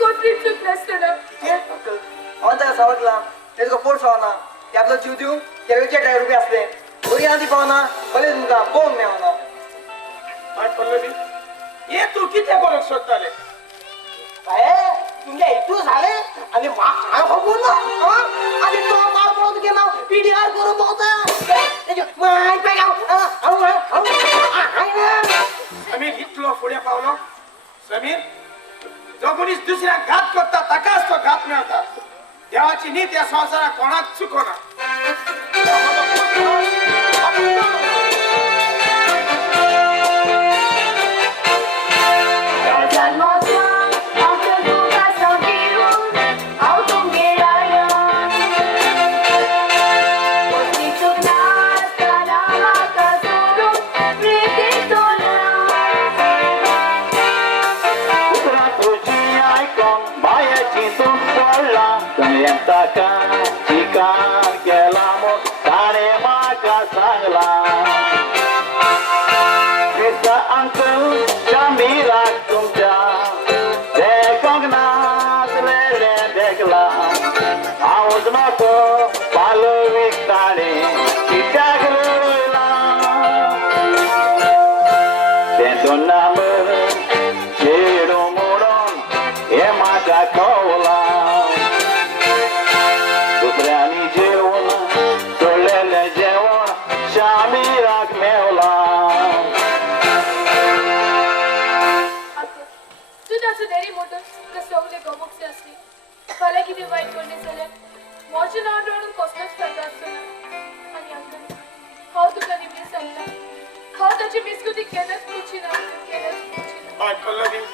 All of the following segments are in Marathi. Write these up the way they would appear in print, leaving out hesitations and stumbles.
कोणती चूक नसताना अंकल त्याला सावरला त्याचा पोट सावना ते आपला जीव देऊ त्या वेळच्या ड्रायव्हर उभे असले बरी आधी पावना भले तुमका बोंग मेवना पल्लवी ये तू किती बरोबर शोधताले काय तुमच्या इथू झाले आणि बघून आणि तो माल पळत गेला पीडीआर करून बघता समीर इतलो पुढे पावलो समीर जो कोणीच दुसऱ्या घात करता ताकाच तो घात मिळता देवाची नीत या संसारात कोणाच चुकोना चिकार केला मग ताणे माका सांगला तिचा अंकल शमीरा तुमच्या ते कंगनात वेळे देखला आवाज नको पालविक ताणे कित्याक रडला ते दोन नांबर चेडू मोडून हे माका कवला दुसऱ्यानी जेवण सोडलेले जेवण शामिराक मेवला तू त्याचं देरी मोठं तर सगळे गमकचे असते मला किती वाईट कोणी झाले माझे नाव रडून कसलंच करता असतो ना आणि अंकल हा तुका निमणे सांगता हा त्याची मिसकुती केलंच पुची ना केलंच पुची ना पल्लवी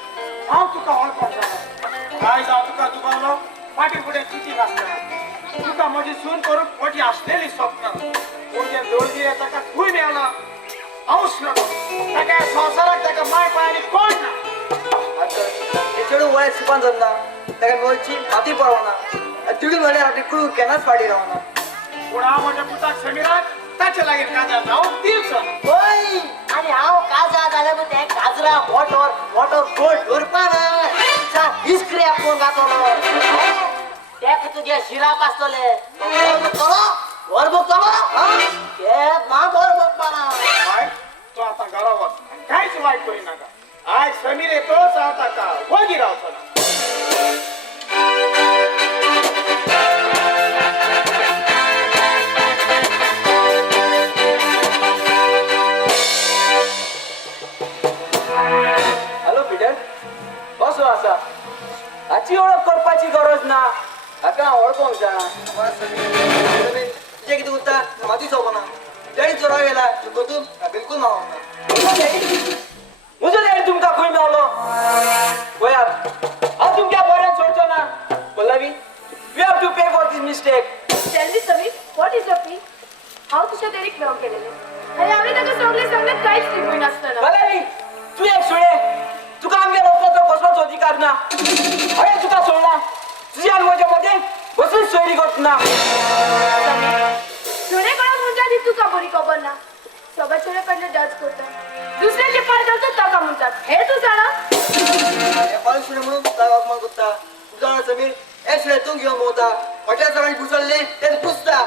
हांव तुका वळखता काय जाऊ तुका दुबावलो फाटी फुडें चिठी वाचतना तुका म्हजी सून करून मोठी असलेली स्वप्न म्हणजे दोळगी येता का खूय मेवना हांवच नको ताका संवसाराक ताका माय पायांनी कोण ना हे चेडू वयात सुपान जाता त्याला मेळची माती पडवना तिडून म्हणल्यार आपली कुळू केन्नाच फाटी रावना पूण हांव म्हज्या पुताक समिराक ताचे लागीं काजार जावंक दिवचो ना होय आणि हांव काजा जाल्या मग ते काजरा मोटर मोटर गोड धरपाना इस्क्रे कोण गातलो त्याक तुझ्या शिराप असतले वर बघतलो ते मा वर बघपाना बाय तो आता घरा वच कांयच वायट करी नाका आयज समीर येतोच हांव ताका वगी रावचो ना हॅलो पीटर कसो आसा हाची ओळख करपाची गरज ना हाका वळखोंक जाय तुजे कितें उरता माती चोपना डॅडी चोरा गेला चुकोतून बिलकुल मावना म्हजो डॅडी तुमकां खंय मेवलो गोंयांत हांव तुमच्या बऱ्यान सोडचो ना Pallavi we have to pay for this mistake tell me Sameer what is the fee हांव तुझ्या देरीक मेळून केलेले आणि आम्ही ताका सगळे सांगत कांयच लिपीट आसतना पल्लवी तू एक सुळे तुका आमगे लोकांचो कसलोच अधिकार ना हांवें तुका सोडला तुझी आनी म्हजे मदें बसून सोयरी करतना सुणे कोणाक म्हणटा ती तुका बरी खबर ना सगळे सुणे कडले जज करता दुसऱ्याचे पाय धरतात ताका म्हणतात हे तू जाणा पाळी सुणे म्हणून तुका अपमान करता तुझा समीर एक सुळे तू घेवन भोंवता हॉटेल सगळ्यांनी पुसरले तेन्ना पुसता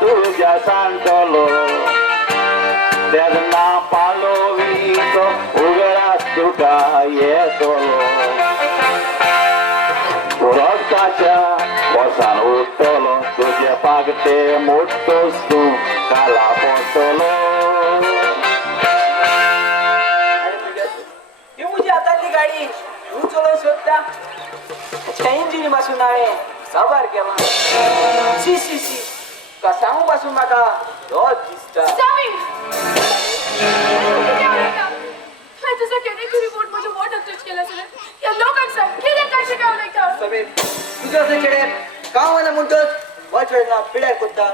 तुझ्या सांगतलो तेन्ना पालोवीचो उगडास तुका येतलो रक्ताच्या वसान उठतलो तुझे पागटे मोठतोस तू काला पडटलो ही म्हजी हातातली गाडी तू चलोवन सोदता इंजिनी पासून हांवें साबार केला शी शी शी का सांगू पासून म्हाका रोज दिसता सामी हांवें तुजो केन्ना रिपोर्ट म्हज्या वॉटर टच केला जाल्यार ह्या लोकांक सांग कितें काय शिकावं लायता समीर तुझ्या असं चेडे गांवांना म्हणतात वाचवेळ ना पिड्यार कोत्ता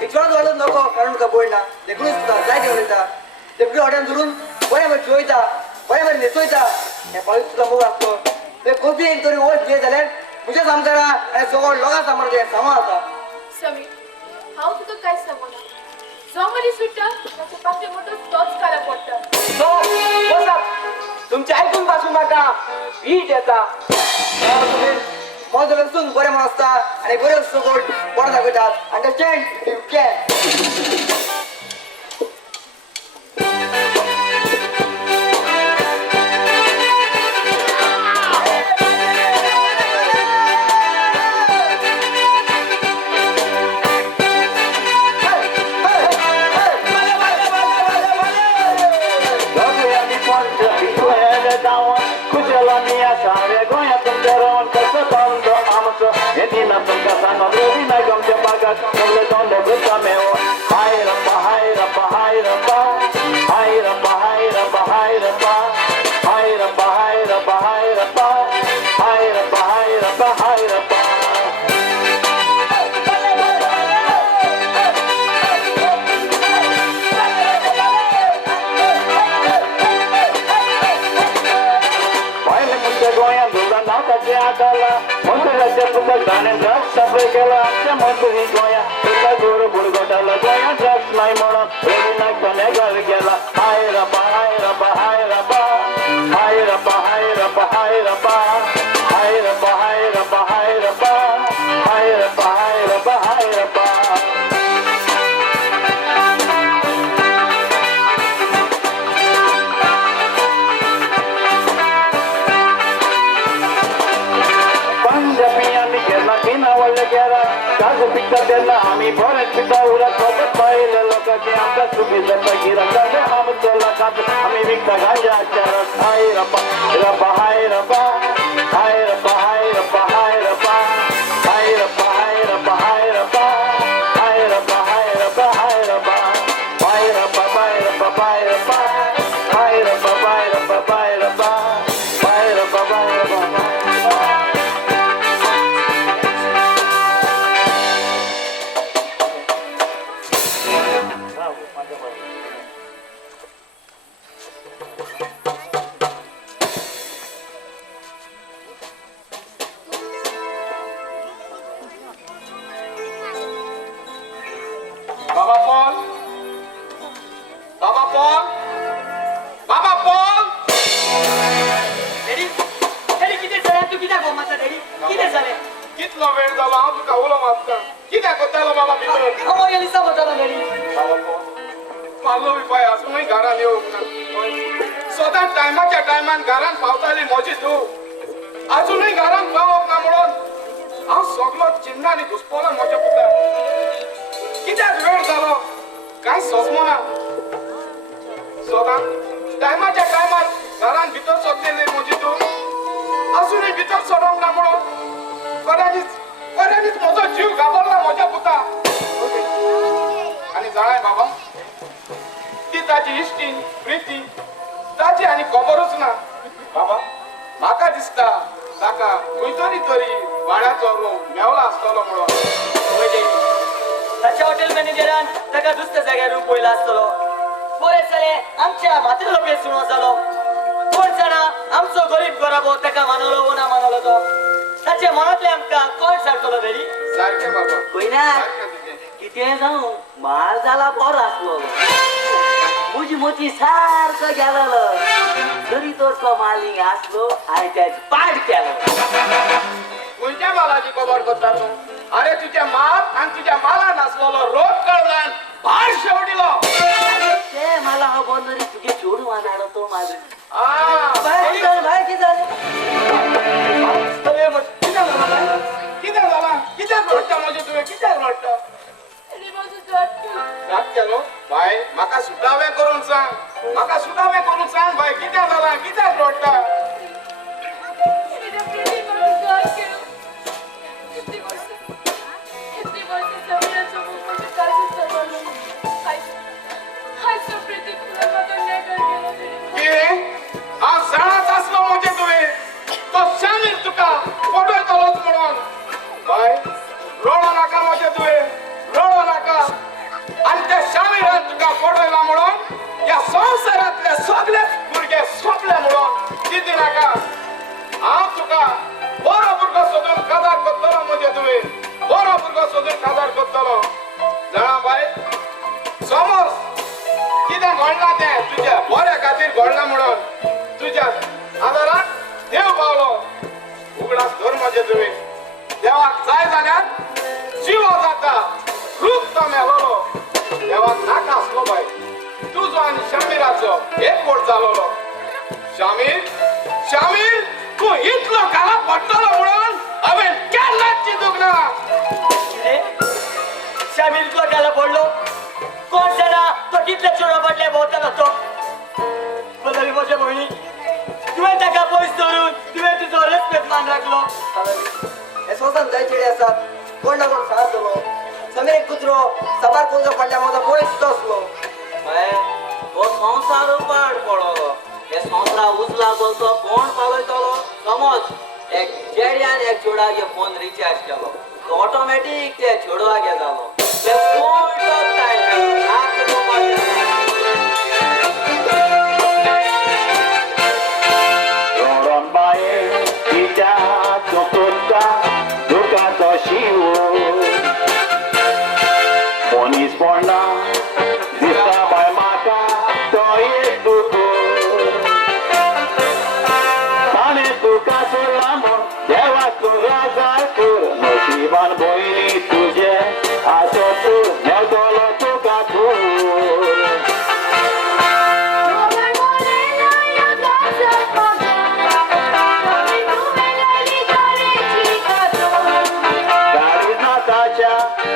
एक चोड वाडत नको कारण तुका बोय ना देखूनच तुका जाय ते उलयता ते पिड्या हॉटेल धरून बरें बरें जोयता बरें बरें न्हेसोयता हे पळय तुका मोग आसलो ते कोबी एक तरी वच घे जाल्यार तुझे सामकारा आनी सगळो लोकां सामोर ते सांबाळता समीर हांव तुका कांयच सांगना जो मनीस सुट्टा ताचे पांचे मोठो तोच काला पडटा सो बसात तुमचे आयकून पासून म्हाका वीट येता समीर माझं लसूण बरें म्हण आसता आनी बऱ्यो सगळो बरें दाखयतात अंडरस्टँड यू कॅन कित्याक रडटा? मजूर काजार करतलो जाणा बाय समज कितें घडलां तें तुज्या बऱ्या खातीर घडलां म्हणून तुज्या आदाराक देव पावलो उगडास धर म्हजे तुवें देवाक जाय जाल्यार जीव जाता रूप तो मेलोलो देवाक नाका आसलो बाय तुजो आनी शामिराचो एक कोट जालोलो शामीर तू इतलो काला पडटलो म्हणून हांवें केन्नाच चिंतूंक ना शामिल को त्याला पडलो कोण जाणा तो कितले चोरा पडले भोवतालो तो बदली म्हज्या भयणी तुवें ताका पयस धरून तुवें तुजो रेस्पेद मान राखलो हे सोसान जायचे आसात कोण ना कोण सांगतलो समीर एक कुत्रो सबार कोणचा पडल्या माझा पयस असलो तो संसार पाड पडलो हे संसारा उचला बोलतो कोण पावयतलो समज एक चेडी आनी एक चेडागे फोन रिचार्ज केलो तो ऑटोमॅटिक ते चेडवागे जालो ते कोण बाये तिच्या चुकूचा दुखाचो शिव कोणीच पडना दिसता बाय म्हाका तो एक दुखूर ताणें तुका सोडला म्हूण देवाक तुका जाय कर नशिबान भयणी तुजे आसो तूं मेवतलो तुका दूर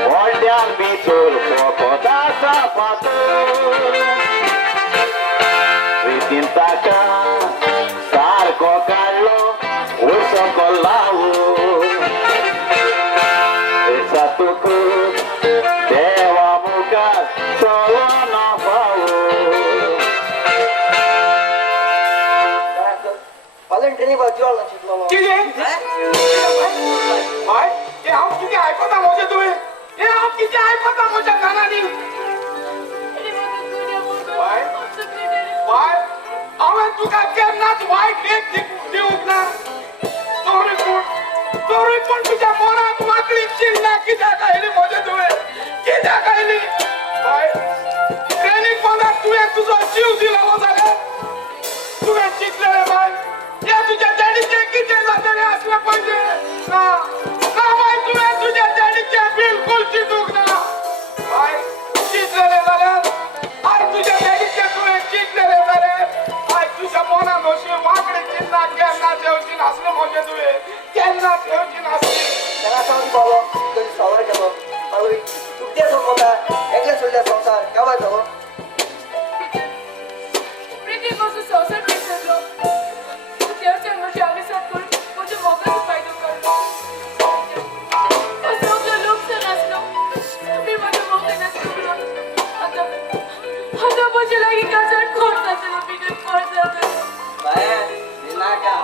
व्हडल्यान भितर पोकोता सापातूर रितीन ताका सारको काडलो उसको लावून तुक देवा मुखार चलो ना पावून व्हॉलंटियरी वर्च्युअल शिकलो कितें बाय हे हांव कितें आयकता म्हजे तुवें हे हांव कितें आयकता म्हज्या कानांनी बाय बाय हांवें तुका केन्नाच वायट लेख दिवंक ना तोरी पूण तुज्या मनाक वाकडी चिन्ना कित्याक आयली म्हजे तुवें कित्याक आयली बाय ट्रेनीक वनाक तुवें तुजो जीव दिलो जाल्यार तुवें चिंतलें बाय हे तुज्या डॅडीचें कितें जातलें आसलें पयलीं ना ना बाय तुवें तुज्या डॅडीचें बिलकुल चिंतूंक ना बाय चिंतलें जाल्यार आयज तुज्या डॅडीचें तुवें चिंतलें जाल्यार आयज तुज्या मनान अशी वांकडी चिन्ना केन्ना ठेवची नासलें म्हजें तुवें केन्ना ठेवची नासली त्यांना सांगून पावलो कधी सावर केलो पावली तुकते सोडता एकले सोडल्या संसार केव्हा झालो प्रीती कसं संसार पेटलो देवच्या म्हजे आविसात करून म्हजे मोगाचो फायदो काडलो सगळो लोकसन आसलो मी म्हज्या मोगान आसलो आता म्हजे लागीं काजळ कोण जातलो पिटर कोण जातलो नाका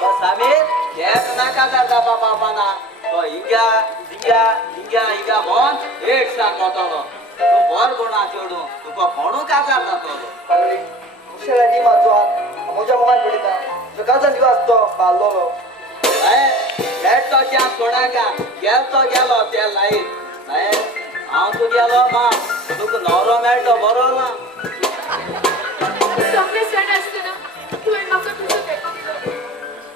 तो समीर हेच नाका जाता बापाना तो हिंगा म्हण एक सांग वतलो तूं बरो कोणा चेडू तुका कोणू काजार जातलो पावली मुशेला टी माझो म्हज्या मोगान पडिता जो काजन दिवस तो पाल्लोलो भेट तो चान्स कोणाका गेलो त्या लायन हांव तूं गेलो मा तुका न्हवरो मेळटो बरो ना सगळे सण आसतना तुवें म्हाका तुजो तेंको दिलो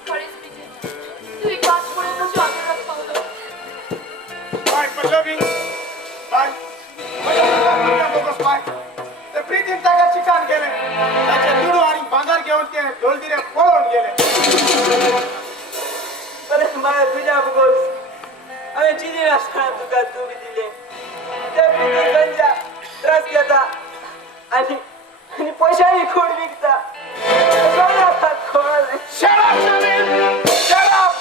खरेंच पिजे तुवें कांच पळोवन म्हजो आदाराक पावलो बाय पल्लवी बाय बाय ते प्रीतीन ताका चिकान गेले ताचे दुडू आणि भांगर घेऊन ते ढोलदिरे पळून गेले अरे माय तुझ्या बघोस हांवें चिंती नासतना तुका तूं बी दिलें ते पिती गंजा त्रास घेता आनी पयशांनी खूड विकता Shut up, Shamil! Shut up!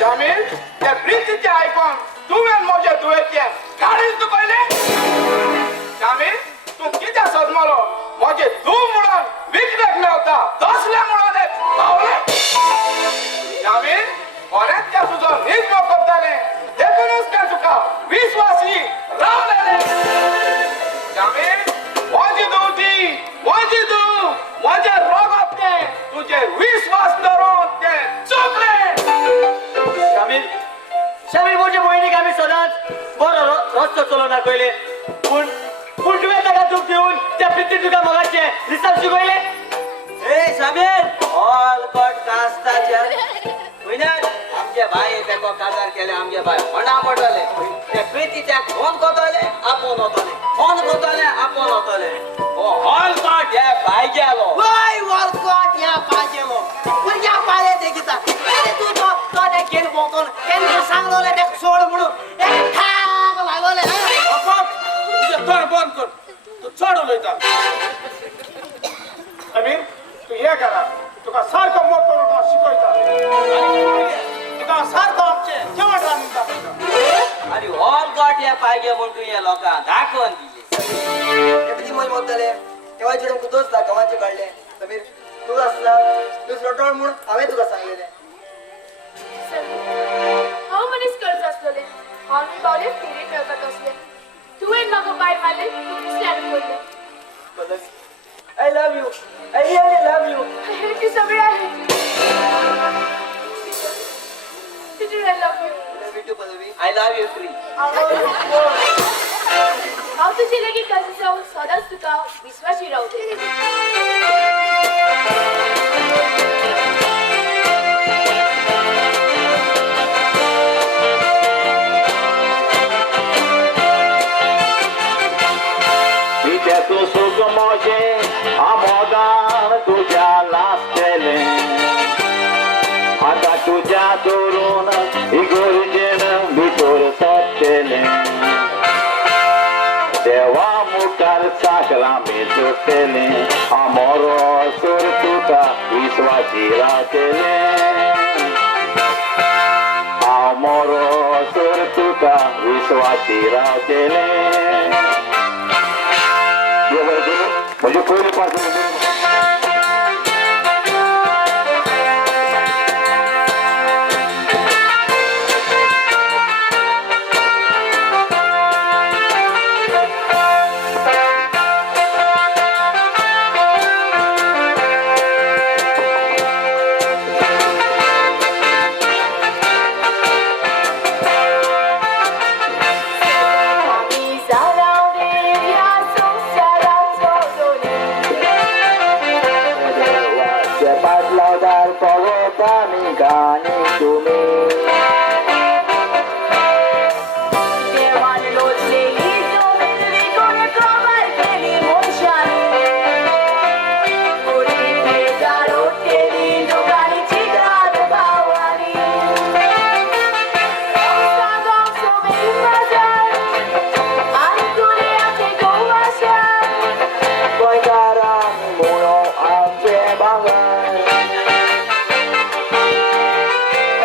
Shamil, त्या प्रीतीचे आयकून तुवें म्हजे दुयेंचे काडीच तुकयले शामील तूं कित्याक सजमलो म्हजे धूव म्हणून विकतेक मेवता दसले म्हणून पावले शामील खरेंच त्या तुजो न्हीद करताले देखूनच त्या तुका विश्वासी रावलेले शामील म्हजी धूव म्हजे रोगातले तुझे विश्वास धरून ते चुकले शामील म्हजे भयणीक बी सदांच बरो रस्तो चलोवना कळले पूण तुवें ताका दूख दिवन त्या प्रितीन तुका मगाचे रिसर्च शिकयले ए समीर ऑल कट कास्ताच्या म्हयन्यात आमचे बाये तेको काजार केले आमचे बाय म्हणा पडले ते प्रितीच्या फोन कोतले आपोवन वतले फोन कोतले आपोवन वतले ओ ऑल कट हे बाय गेलो वय वॉलकॉट या पाजेलो पुरया पाले देखिता अरे तू तो ते गेन बोतल केन सांगलोले ते सोड म्हणून एक ठाक लागले तुझे तोंड बंद कर तू चढ उलयता समीर तू हे करा तुका सारखं मोठं लोकांना शिकवता तुका सारखं आमचे जेवण रांदून दाखवता आणि ऑल कट हे पाहिजे म्हणून हे लोकांना दाखवून दिले किती मज मोतले तेव्हा चिडून कुतोच दाखवाचे काढले समीर तू असला तू रटोळ म्हणून हांवें तुका सांगलेले हांव मनीस करत आसलोले हांव न्ही पावले फेरी मेळपाक आसले तुवें म्हाका बाय मारले तूं विसल्यान पडलें I love you. I really love you. I hate you, Samir. I hate you. Peter, I love you. पदवी I love you, Free. हांव तुजे लेगीत काजी जावन सदांच तुका विश्वासी रावतलें Idzie tu sugomozie, a modan tudzia lastele. आता तुझ्या दोरून इगोरजेन भितर सटले देवा मुखार साकरा मी सुटले अमर सुर तुका विश्वासी रावतले अमर सुर तुका विश्वासी रावतले म्हणजे पहिले पासून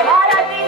Marathi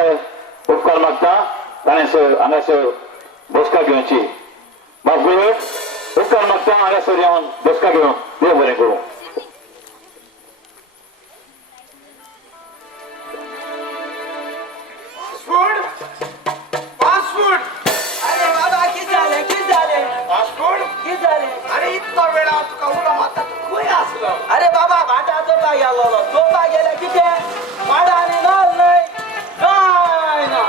हांगासर उपकार मागता ताणें हांगासर बसका घेवची बाब गुरुट उपकार मागता हांगासर येवन बसका घेवन देव बरें करूं. फास्ट फूड अरे बाबा किती झाले फास्ट फूड किती झाले अरे इतका वेळा तुका उलो माता खंय आसलो. अरे बाबा भाटा चोपा गेलो चोपा गेल्या किती माडा आणि नाल नाही काय ना.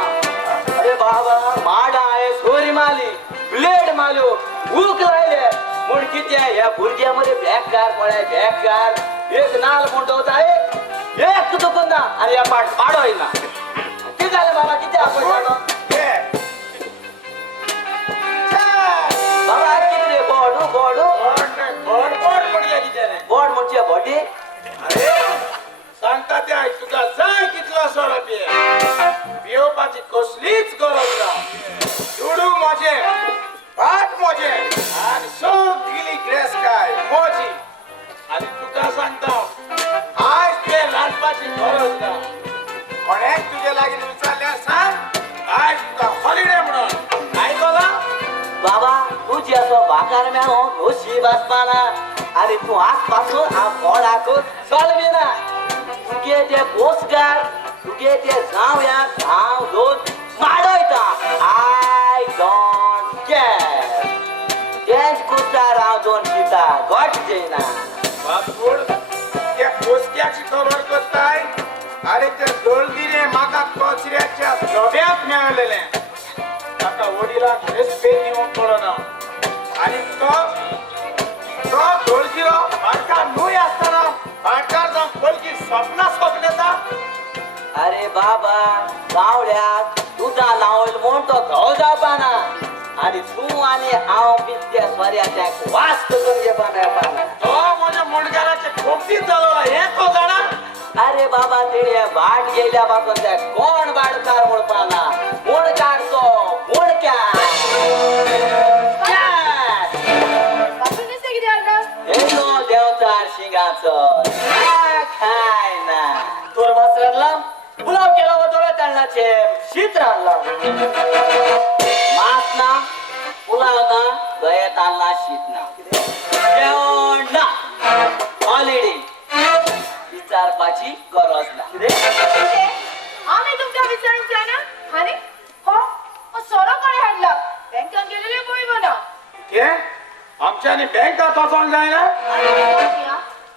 अरे बाबा माडा आहे सोरी माली ब्लेड मालो भूक लायले म्हूण किती ह्या भुरग्यामध्ये बेकार पळय बेकार एक नाल मोठवत आहे एक चुकून ना आणि या पाडो ना. किती झालं बाबा किती आपण बाबा किती बोडू बोडू बोड म्हणजे बॉडी सांगता ते आयक तुका जाय कितलो सोरो पिये पिवपाची कसलीच गरज ना. दुडू मोजे भात मोजे आणि सगळी ग्रेस काय मोजी आणि तुका सांगता आज ते लाटपाची गरज ना. कोणेक तुझे लागीं विचारल्यार सांग आज तुका हॉलिडे म्हणून आयकला. बाबा तुझी असो भाकार मेळो दोशी वाचपाना आणि तू आजपासून हा फळ हाकून चलविना. तुगे ते पोसगार तुगे ते जावया हांव दोन माडयता आय डोंट केअर. तेच कुस्तार हांव दोन पिता गोट जेना. बापूड त्या पोसक्याची खबर करताय. अरे ते दोलगिरे म्हाका कचऱ्याच्या डब्यात मेळलेले ताका वडिलांक रेस्पेद दिवंक कळना आणि तो दोलगिरो भाटकार न्हय आसतना भाटकार जावन पलकी सपना येता. अरे बाबा गावड्यात तुझा लावल म्हूण तो घाव जावपाना आणि तू आणि हांव बित्या सोऱ्याच्या वास करून घेवपाना. तो म्हज्या मुणकाराचे खोपटीत जालो हे तो जाणा. अरे बाबा तेडे बाट गेल्या पासून ते कोण बाडकार म्हणपाना मुणकार तो मुणक्यार. बापू नुसते किती हाडला हेलो देवतार शिंगाचो खाय ना. तोर मास रांदला पुलाव केला वतोळे तांदळाचे शीत रांदला. मास ना पुलाव ना गये तांदळा शीत ना जेवण ना हॉलिडे विचारपाची गरज ना. आम्ही तुमच्या विचारून जाय ना आणि हो सोरो कोणी हाडला बँकात गेलेले पळय म्हणा. के आमच्यानी बँकात वचोंक जायना.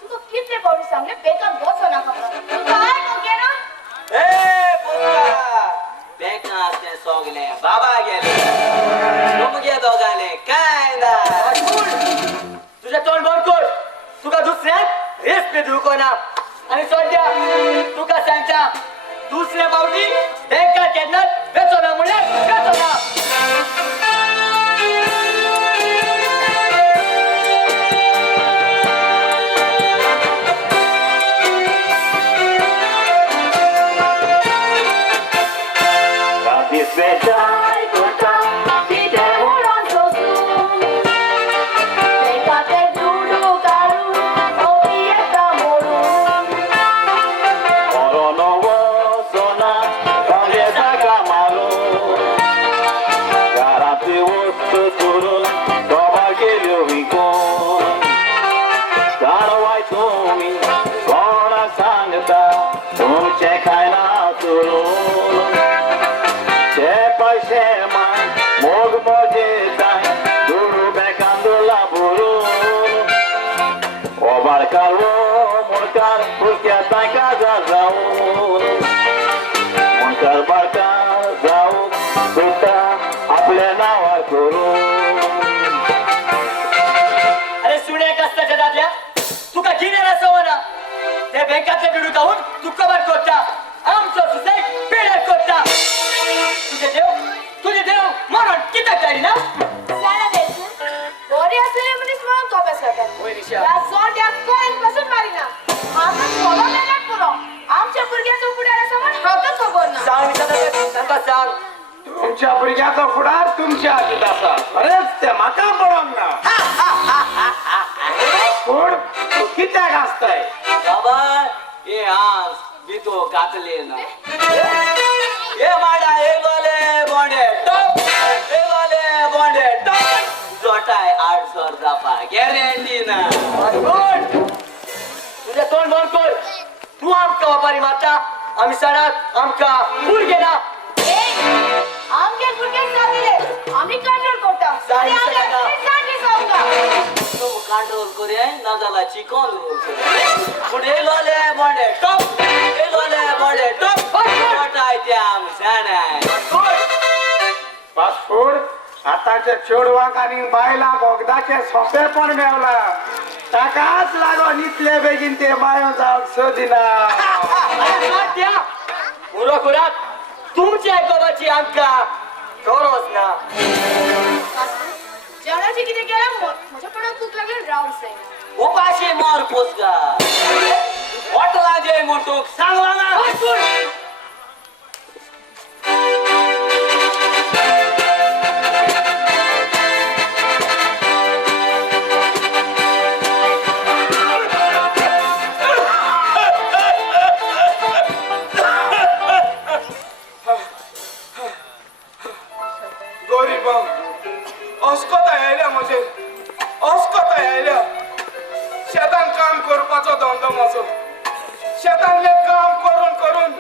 तुका कितले पावडी सांगले बँकात बसो नाका तू काय गे ना. ए पुत्रा बँकात ते सोगले बाबा गेले तुमगे दोगाले काय ना. तुझ्या तोंड बंद कर. तुका दुसऱ्याक रेस्पेद दिवको ना आणि सध्या तुका सांगता दुसऱ्या पावटी बँकात येणार वेचो ना म्हणल्यार वेचो ना. Satisfecha y corta Si te uron sosu Bękate dudu karu Obieta moru Koronowo sona Kamieta kamaru Garanty ustu turun Toba geliyor vikon Sarvay tumi Kona sangta Tumche kayna turun Shema Mog moje tay Duru bekando laburu Obarkar wo Munkar Purkya tay kaza zaun Munkar barkar zaun Sulta Aple nawar kuru अरे सुणे कष्टाच्या दादल्या तुका गिन्याला सवना ते बँकातले बिडू काढून तू कबर करता आमचं सुसाईड पेडर करता. तुझे देव म्हणून किती तरी ना. Sana desin Doğru asılı mı düşman topa sakın होय निशा. Ya zor ya koyun pasun marina Hakkı sola neler bunu Amca burgerचं उघड्याला समोर हातच खबर ना सांग विचार सांगा सांग. तुमच्या भुरग्याचा फुडार तुमच्या हातीत आसा. खरेंच ते म्हाका पडोंक ना. फूड तू कित्याक आसताय. बाबा हे हांस बितो कातले ना. हे माडा एगोले बोंडे टॉप एगोले बोंडे टॉप जोटाय 800 जापा गॅरंटी ना गुड तुझे तोंड बंद कर तू आमका वापारी मारता आम्ही सणात आमका भुरगे ना आमगे गुडगे साथीले आम्ही कंट्रोल करता साडी आणि सगळा. आमगे साथी जाऊंगा तू कंट्रोल करे ना झाला चिकन रोल करे पण एगोले बोंडे टॉप एगोले बोंडे टॉप जोटाय ते आम सणाय फास्ट फूड आताचे चेडवाक आणि बायला बोगदाचे सोपे पण मेवला ताकाच लागो नितले बेगीन ते बायो जावक सोदिना पुरो कुरात तुमची आयकोबाची आमका गरज ना जेवणाची किती केलं माझ्या पणात भूक लागली राऊंड साईड उपाशी मोर पोसगा हॉटेला जे मोठूक सांगला ना गरीब अस्कोता यायल्या म्हणजे अस्कोता यायल्या शेतान काम करपाचो धंदो म्हजो शेतांतले काम करून करून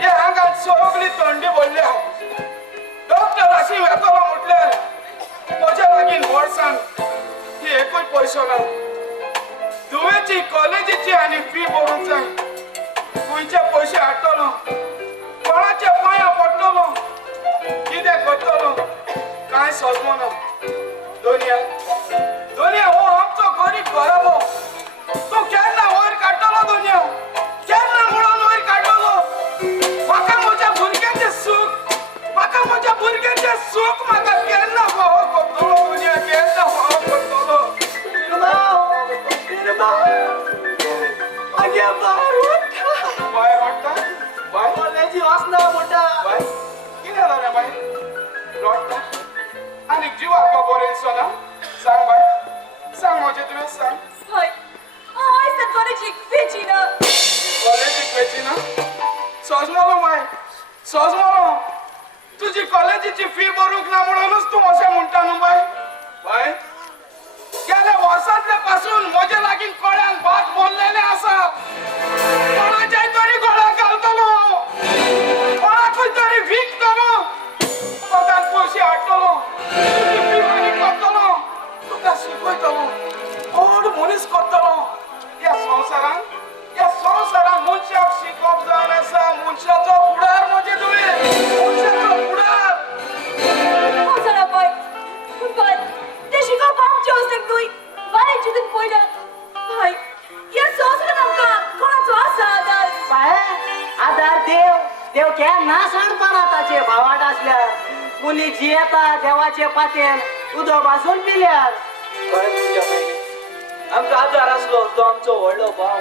हे हांगात सगळी थंडी भरल्या डॉक्टर अशी येतलो म्हटल्यार म्हज्या लागीं वर्सान ही एकूय पयसो ना दुवेची कॉलेजीची आनी फी भरूंक जाय खंयचे पयशे हाडटलो कोणाचे पांया पडटलो कितें करतलो कांय सजमना दोनिया दोनिया हो आमचो गरीब घराबो तूं केन्ना वयर काडटलो दोनिया केन्ना म्हणून वयर काडटलो म्हाका म्हज्या भुरग्यांचें सूख म्हाका म्हज्या भुरग्यांचें सूख म्हाका केन्ना फावो करतलो दोनिया केन्ना फावो करतलो भायर वाडटा भायर कॉलेजी वाचना म्हणटा भायर कितें जालें बाय रडटा आनी जिवाक बरें सोना सांग बाय सांग म्हजें तुवें सांग हय हय सर कॉलेजीक वेची ना कॉलेजीक वेची ना सजमलो बाय सजमलो तुजी कॉलेजीची फी भरूंक ना म्हणूनच तूं अशें म्हणटा न्हू बाय बाय गेल्या वर्सांतले पासून म्हजे लागीं कळ्यान भात बोललेले आसा कोणाच्याय तरी घोडाक घालतलो कोणाकूय तरी विकतलो पोटान पयशे हाडटलो तुजी फी फारीक करतलो तुका शिकयतलो कोण मनीस करतलो ह्या संवसारान मनशाक शिकप जावन आसा मनशाचो फुडार म्हजे तुवें मनशाचो फुडार हो जरा बाय बाय ते शिकप आमचे वस्तेक न्हय बाय चिंतून पळयल्यार भाई या संवसारान आमकां कोणाचो आसा आदार आधार देव देव केन्ना सांगपाना ताचे भावाट असल्यार मुली जियेता देवाचे पातेन उदो भाजून पिल्यार कळ्ळें तुमच्या पयलीं आमकां आदार आसलो तो आमचो व्हडलो भाव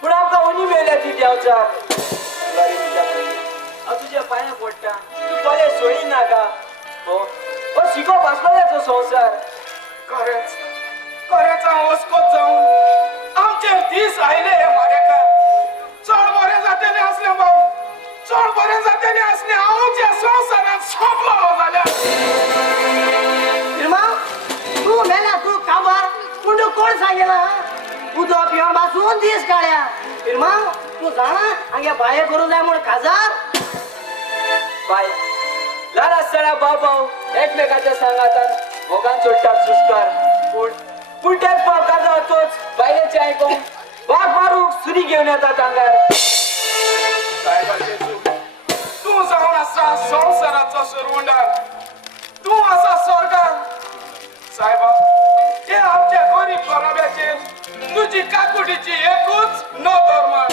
पूण आमकां उणी मेल्या ती देंवचार बरें तुज्या पयलीं हांव तुज्या पांयां पडटा तूं कॉलेज सोडी नाका हो शिकोवप आसपाचो संवसार खरेंच हांव वस्कोत जावन आमचे दीस आयले हे माडेकार चड बरें जातलें असलें बाबू चड बरें जातलें असलें हांव ज्या संवसारांत सोंपलो जाल्यार तू मेला तू काबार पूण कोण सांगेला उदो पिवन भाजून दीस काढ्या फिरमा तू जाणा हांगे बाये करूं जाय म्हूण काजार बाय ल्हान आसतना भाव एकमेकाच्या सांगातान मोगान सोडटात सुस्कार पूण तेच पाव काजा तोच बायलेचे आयकून वाघ मारूक सुरी घेवन येतात आंगार साहेबाचे चूक तू जावन आसा संवसाराचो सुरवंडार तू आसा स्वर्गार साहेबा हे आमच्या गरीब गराब्याचेर तुजी काकुटीची एकूच नदर मार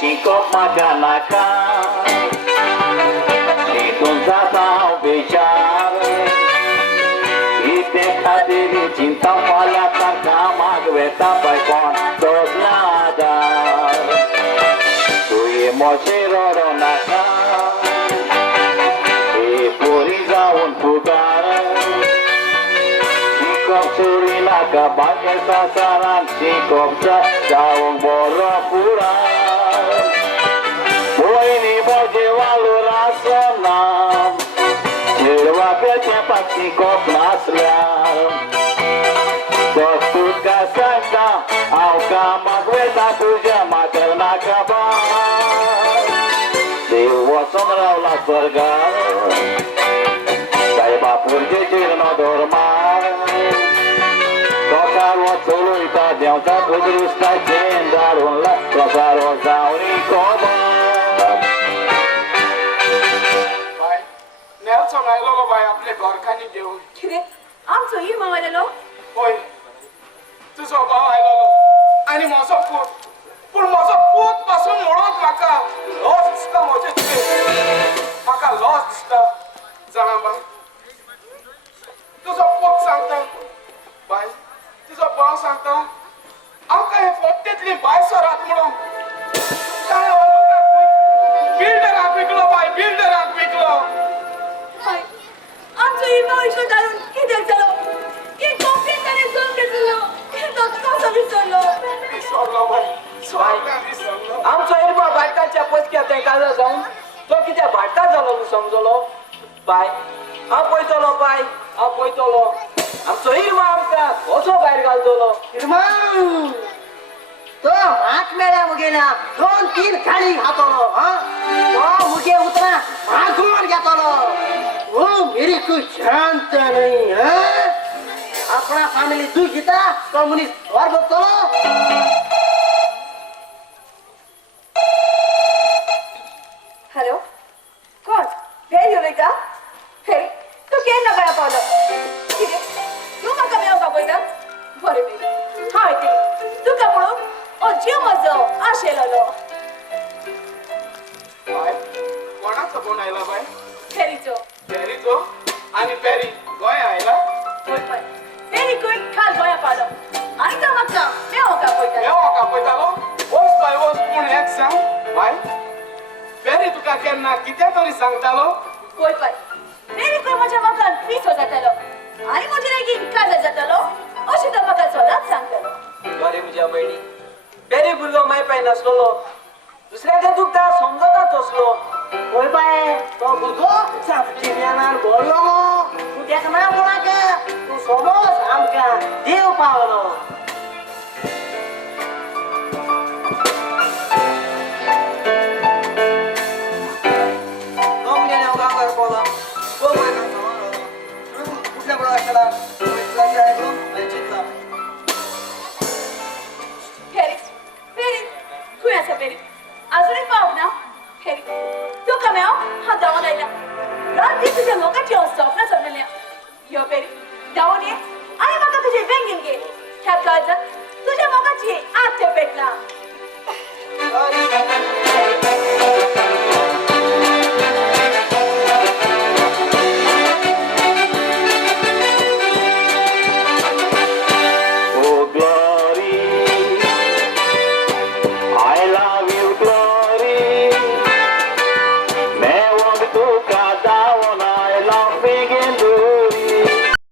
शिकप म्हाका नाका शिकून जाता हांव बेजार कितें खातीर चिंता फाल्यां कामाक वेता पळय कोण तोच ना आदार तुवें Maka pakai sasaran si kopsa Jauh borok kurang Boy ini boje walu rasenam Jirwa kecepat si kop nasliam Dostut kasanta Au kamak weta tuja materna kabar Dewa somraulah surga Saya bapur jejir no dormar Tokarwa solo ita diauta kudrus ta jendarun la Tokarwa zauni koba bye Nelson आयलो बाय आपले घरकानी घेऊन किती आमचो ही मामालेलो होय तुझो भाव आयलो आणि म्हजो पूत पूण म्हजो पूत पासून म्हणून म्हाका लॉस दिसता म्हजे म्हाका लॉस दिसता जाणा बाय तुझो पूत सांगता बाय तुझो भाव सांगता आमकां हे फोट्टेतली बाय सोरात म्हणून काय बिल्डराक विकलो बाय बिल्डराक विकलो हाय आमचो ही मावयचो जाणून कितें जालो की कोंकणीन ताणें जोड घेतलो तो कसो विसरलो विसरलो बाय सोरकां विसरलो आमचो इरबा भाटकाच्या पोचक्या ते काजा जावन तो कित्या भाटका जालो न्हू समजलो बाय हांव पळयतलो बाय हांव पळयतलो आमचो इरबा आमकां कसो भायर घालतलो निर्मल तो हात मेळ्या मुगेल्या 2-3 गाडी घातलो तो मुगे उतरा मागून घेतलो वो मेरी कोई शांत नहीं है अपना फॅमिली तू गीता कम्युनिस्ट वर बघतलो हॅलो कोण फेर येलोय का फेरी तू केन्ना गळा पावलो कितें तू म्हाका मेळोवपा पळयता बरें बी हांव येतलें तुका पळोवन हो जीव म्हजो आशेलोलो बाय कोणाचो फोन आयला बाय फेरीचो पेरीचो आणि पेरी गोंय आयला पळय फेरी करून खाल गोंया पावलो आनी तो म्हाका मेळोवपा पळयता देवा कापयतालो वच बाय वच पूण एक सांग बाय पेरी तुका केन्ना कितें तरी सांगतालो पळय फेरी करून म्हज्या म्हाका पिसो जातालो आनी म्हजे लागीं काजा जातालो अशें तो म्हाका सदांच सांगतालो अरे म्हज्या भयणी बेरी भुरगो माय पाय नासलोलो दुसऱ्याच्या दुखता समजता तसलो होय बाय तो भुरगो सापचिन्यान बोललो तू त्याका ना बोला तू समज आमकां देव पावलो फेरी फेरी खंय आसा फेरी आजुनूय पावूंक ना फेरी तुका मेळो हांव धांवून आयला राती तुज्या मोगाची स्वप्न सोडलेल्या यो फेरी धांवून ये आनी म्हाका तुजे वेंगेन घे ह्या काळजात तुज्या मोगाची आत